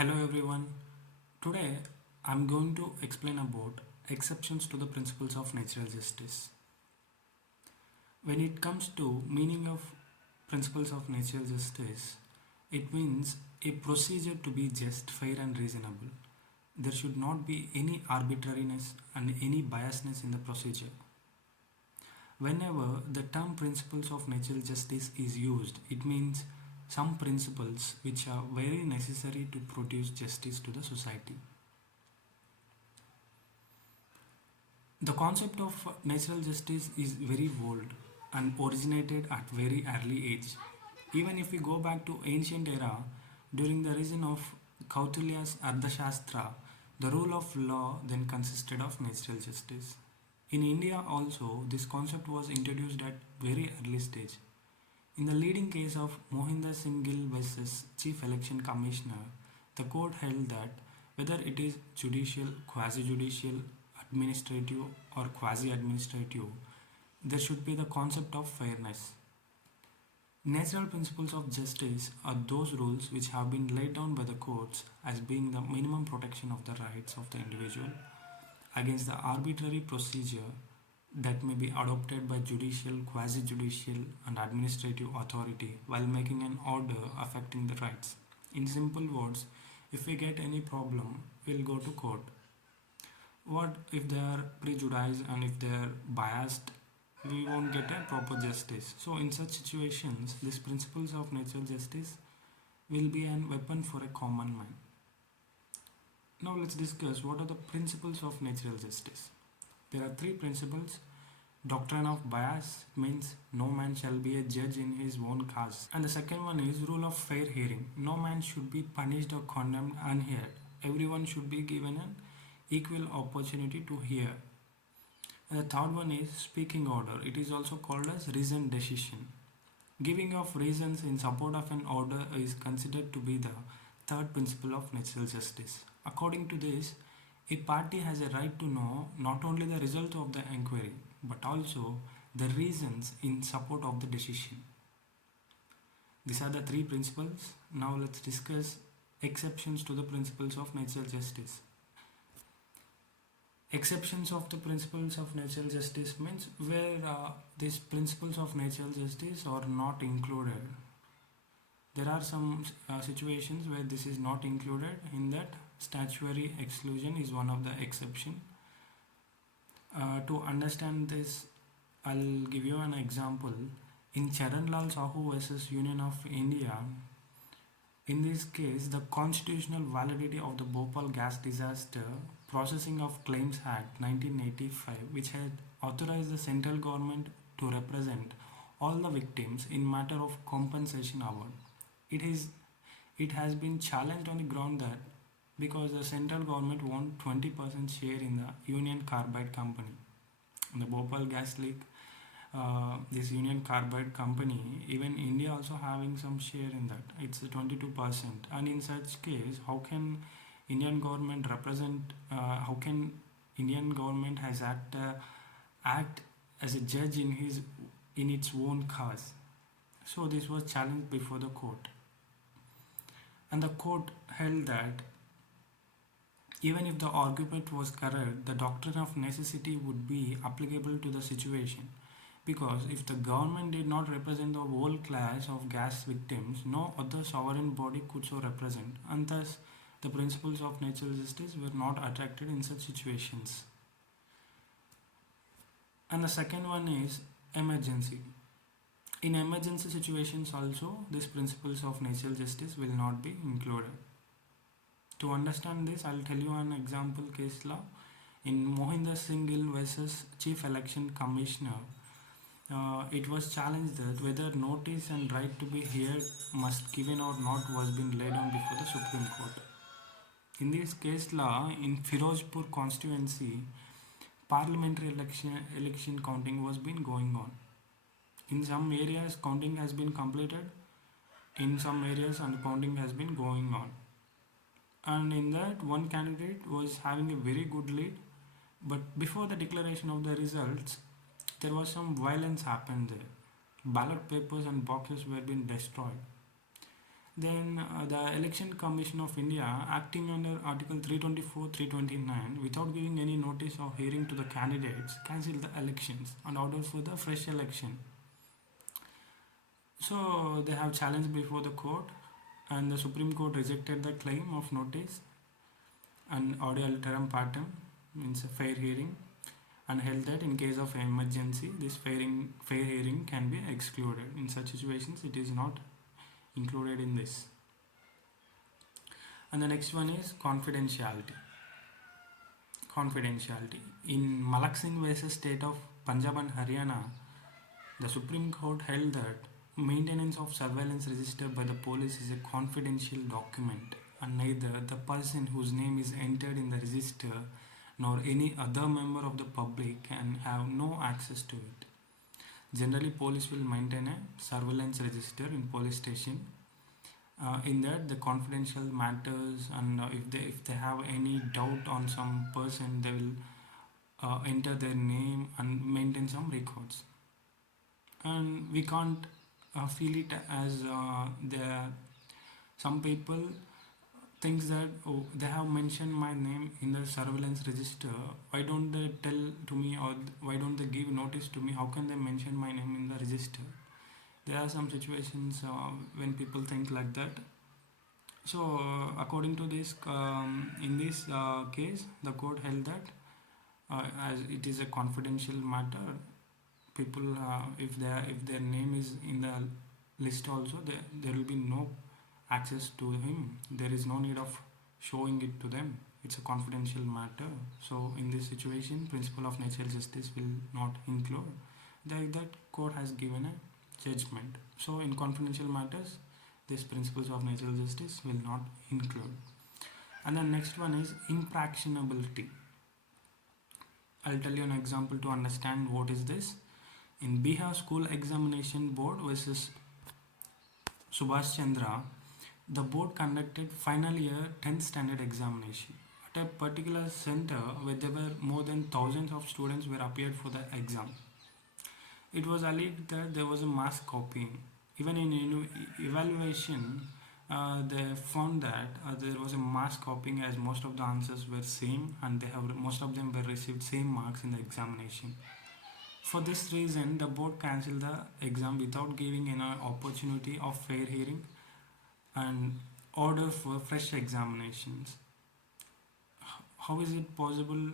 Hello everyone. Today I'm going to explain about exceptions to the principles of natural justice. When it comes to meaning of principles of natural justice, it means a procedure to be just, fair and reasonable. There should not be any arbitrariness and any biasness in the procedure. Whenever the term principles of natural justice is used, it means some principles which are very necessary to produce justice to the society. The concept of natural justice is very old and originated at very early age. Even if we go back to ancient era, during the reign of Kautilya's Ardhashastra, the rule of law then consisted of natural justice. In India also, this concept was introduced at very early stage. In the leading case of Mohinder Singh Gill versus Chief Election Commissioner, the court held that whether it is judicial, quasi-judicial, administrative or quasi-administrative, there should be the concept of fairness. Natural principles of justice are those rules which have been laid down by the courts as being the minimum protection of the rights of the individual against the arbitrary procedure that may be adopted by judicial, quasi-judicial and administrative authority while making an order affecting the rights. In simple words, if we get any problem, we'll go to court. What if they are prejudiced and if they are biased? We won't get a proper justice. So, in such situations, these principles of natural justice will be an weapon for a common man. Now, let's discuss what are the principles of natural justice. There are three principles. Doctrine of bias means no man shall be a judge in his own cause. And the second one is rule of fair hearing. No man should be punished or condemned unheard. Everyone should be given an equal opportunity to hear. And the third one is speaking order. It is also called as reasoned decision. Giving of reasons in support of an order is considered to be the third principle of natural justice. According to this, a party has a right to know not only the result of the inquiry but also the reasons in support of the decision. These are the three principles. Now let's discuss exceptions to the principles of natural justice. Exceptions of the principles of natural justice means where these principles of natural justice are not included. There are some situations where this is not included. In that, statutory exclusion is one of the exception. To understand this, I'll give you an example. In Charan Lal Sahu versus Union of India, in this case, the constitutional validity of the Bhopal gas disaster Processing of Claims Act 1985, which had authorized the central government to represent all the victims in matter of compensation award. It has been challenged on the ground that because the central government won 20% share in the Union Carbide Company. In the Bhopal gas leak, this Union Carbide Company, even India also having some share in that. It's 22%. And in such case, how can Indian government represent? How can Indian government has act as a judge in its own cause? So this was challenged before the court, and the court held that even if the argument was correct, the doctrine of necessity would be applicable to the situation. Because if the government did not represent the whole class of gas victims, no other sovereign body could so represent, and thus the principles of natural justice were not attracted in such situations. And the second one is emergency. In emergency situations also, these principles of natural justice will not be included. To understand this, I'll tell you an example case law. In Mohinder Singh Gill versus Chief Election Commissioner, it was challenged that whether notice and right to be heard must given or not was being laid on before the Supreme Court. In this case law, in Firozpur constituency, parliamentary election counting was been going on. In some areas, counting has been completed. In some areas, and counting has been going on. And in that, one candidate was having a very good lead, but before the declaration of the results, there was some violence happened there. Ballot papers and boxes were being destroyed. Then the Election Commission of India, acting under Article 324, 329, without giving any notice or hearing to the candidates, cancelled the elections and ordered for the fresh election. So they have challenged before the court, and the Supreme Court rejected the claim of notice and audio alteram partem, means a fair hearing, and held that in case of emergency, this fair hearing can be excluded. In such situations, it is not included in this. And the next one is confidentiality. Confidentiality. In Malak Singh versus State of Punjab and Haryana, the Supreme Court held that maintenance of surveillance register by the police is a confidential document, and neither the person whose name is entered in the register nor any other member of the public can have no access to it. Generally, police will maintain a surveillance register in police station. In that, the confidential matters, and if they have any doubt on some person, they will enter their name and maintain some records. And we can't feel it as some people thinks that, oh, they have mentioned my name in the surveillance register, why don't they tell to me, or why don't they give notice to me, how can they mention my name in the register? There are some situations when people think like that. So according to this, in this case, the court held that as it is a confidential matter, people if their name is in the list also, there will be no access to him. There is no need of showing it to them. It's a confidential matter. So in this situation, principle of natural justice will not include. That court has given a judgment. So in confidential matters, these principles of natural justice will not include. And the next one is impractionability. I'll tell you an example to understand what is this. In Bihar School Examination Board versus Subhash Chandra, the board conducted final year 10th standard examination at a particular center where there were more than thousands of students were appeared for the exam. It was alleged that there was a mass copying. Even in evaluation, they found that there was a mass copying, as most of the answers were same, and most of them were received same marks in the examination. For this reason, the board cancelled the exam without giving an opportunity of fair hearing and order for fresh examinations. How is it possible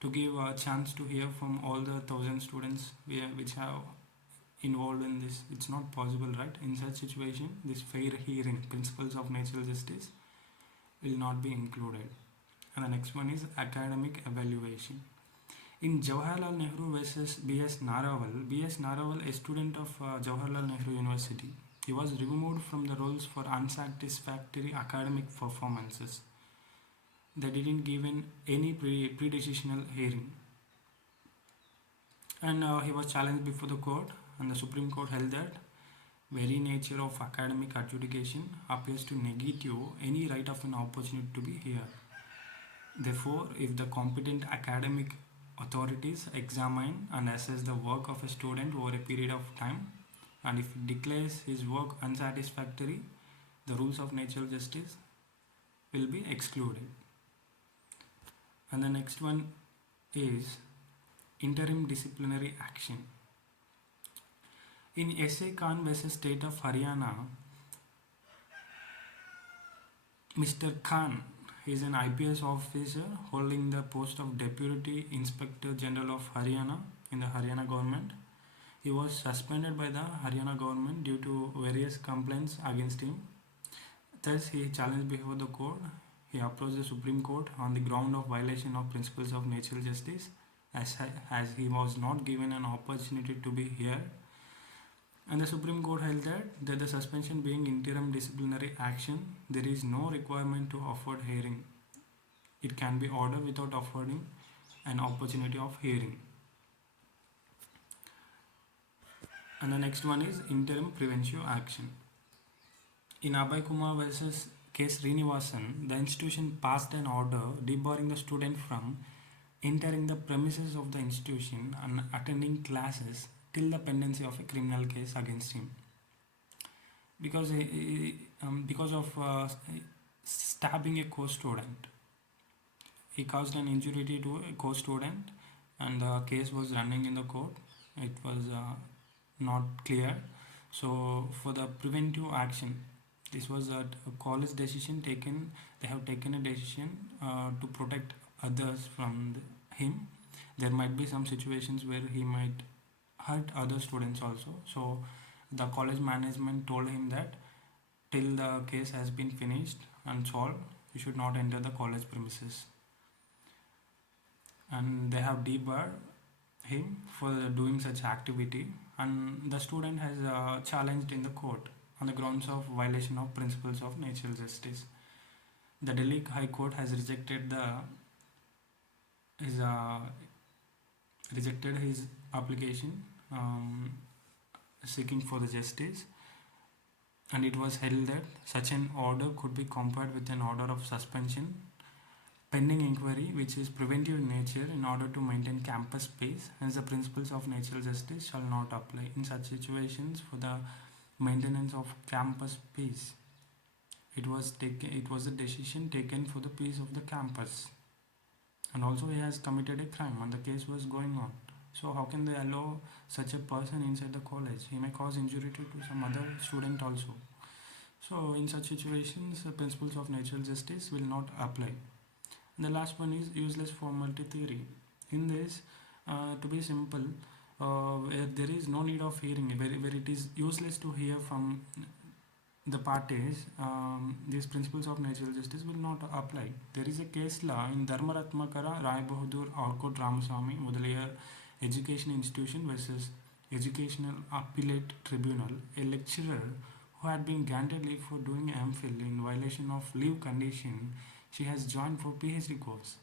to give a chance to hear from all the 1,000 students which have involved in this? It's not possible, right? In such situation, this fair hearing, principles of natural justice, will not be included. And the next one is academic evaluation. In Jawaharlal Nehru versus B.S. Naraval, a student of Jawaharlal Nehru University, he was removed from the rolls for unsatisfactory academic performances. They didn't give in any pre-decisional hearing. And he was challenged before the court, and the Supreme Court held that very nature of academic adjudication appears to negate any right of an opportunity to be heard. Therefore, if the competent academic authorities examine and assess the work of a student over a period of time, and if it declares his work unsatisfactory, the rules of natural justice will be excluded. And the next one is interim disciplinary action. In S.A. Khan versus State of Haryana, Mr. Khan is an IPS officer holding the post of Deputy Inspector General of Haryana in the Haryana government. He was suspended by the Haryana government due to various complaints against him. Thus, he challenged before the court. He approached the Supreme Court on the ground of violation of principles of natural justice, as he was not given an opportunity to be heard. And the Supreme Court held that the suspension being interim disciplinary action, there is no requirement to afford hearing. It can be ordered without affording an opportunity of hearing. And the next one is interim preventive action. In Abhay Kumar versus K. Srinivasan, the institution passed an order debarring the student from entering the premises of the institution and attending classes till the pendency of a criminal case against him. Because because of stabbing a co-student. He caused an injury to a co-student, and the case was running in the court. It was not clear. So for the preventive action, this was a college decision taken. They have taken a decision to protect others from him. There might be some situations where he might hurt other students also. So the college management told him that till the case has been finished and solved, you should not enter the college premises. And they have debarred him for doing such activity, and the student has challenged in the court on the grounds of violation of principles of natural justice. The Delhi High Court has his, uh, rejected his application seeking for the justice, and it was held that such an order could be compared with an order of suspension pending inquiry, which is preventive in nature in order to maintain campus peace, hence the principles of natural justice shall not apply in such situations for the maintenance of campus peace. It was a decision taken for the peace of the campus, and also he has committed a crime and the case was going on. So how can they allow such a person inside the college? He may cause injury to some other student also. So in such situations, the principles of natural justice will not apply. The last one is useless formality theory. In this, to be simple, where there is no need of hearing, where it is useless to hear from the parties, these principles of natural justice will not apply. There is a case law in Dharmaratmakara, Rai Bahadur, Orkot Ramaswamy, Mudaliar Education Institution versus Educational Appellate Tribunal. A lecturer who had been granted leave for doing MPhil in violation of leave condition, she has joined for PhD course.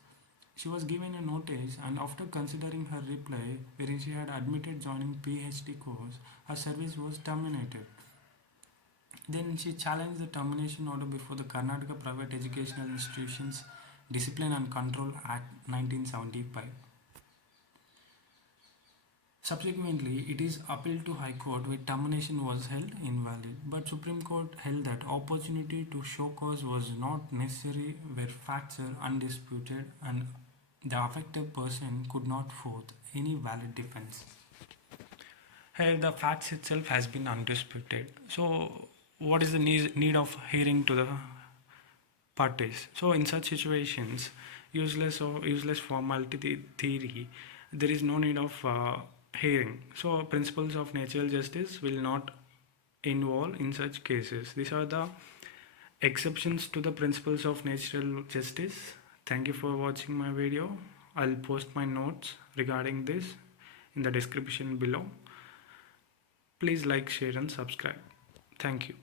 She was given a notice, and after considering her reply, wherein she had admitted joining PhD course, her service was terminated. Then she challenged the termination order before the Karnataka Private Educational Institutions Discipline and Control Act 1975. Subsequently, it is appealed to High Court where termination was held invalid. But Supreme Court held that opportunity to show cause was not necessary where facts are undisputed and the affected person could not forth any valid defense. Here the facts itself has been undisputed. So what is the need of hearing to the parties? So in such situations, useless formality theory, there is no need of hearing. So principles of natural justice will not involve in such cases. These are the exceptions to the principles of natural justice. Thank you for watching my video. I'll post my notes regarding this in the description below. Please like, share and subscribe. Thank you.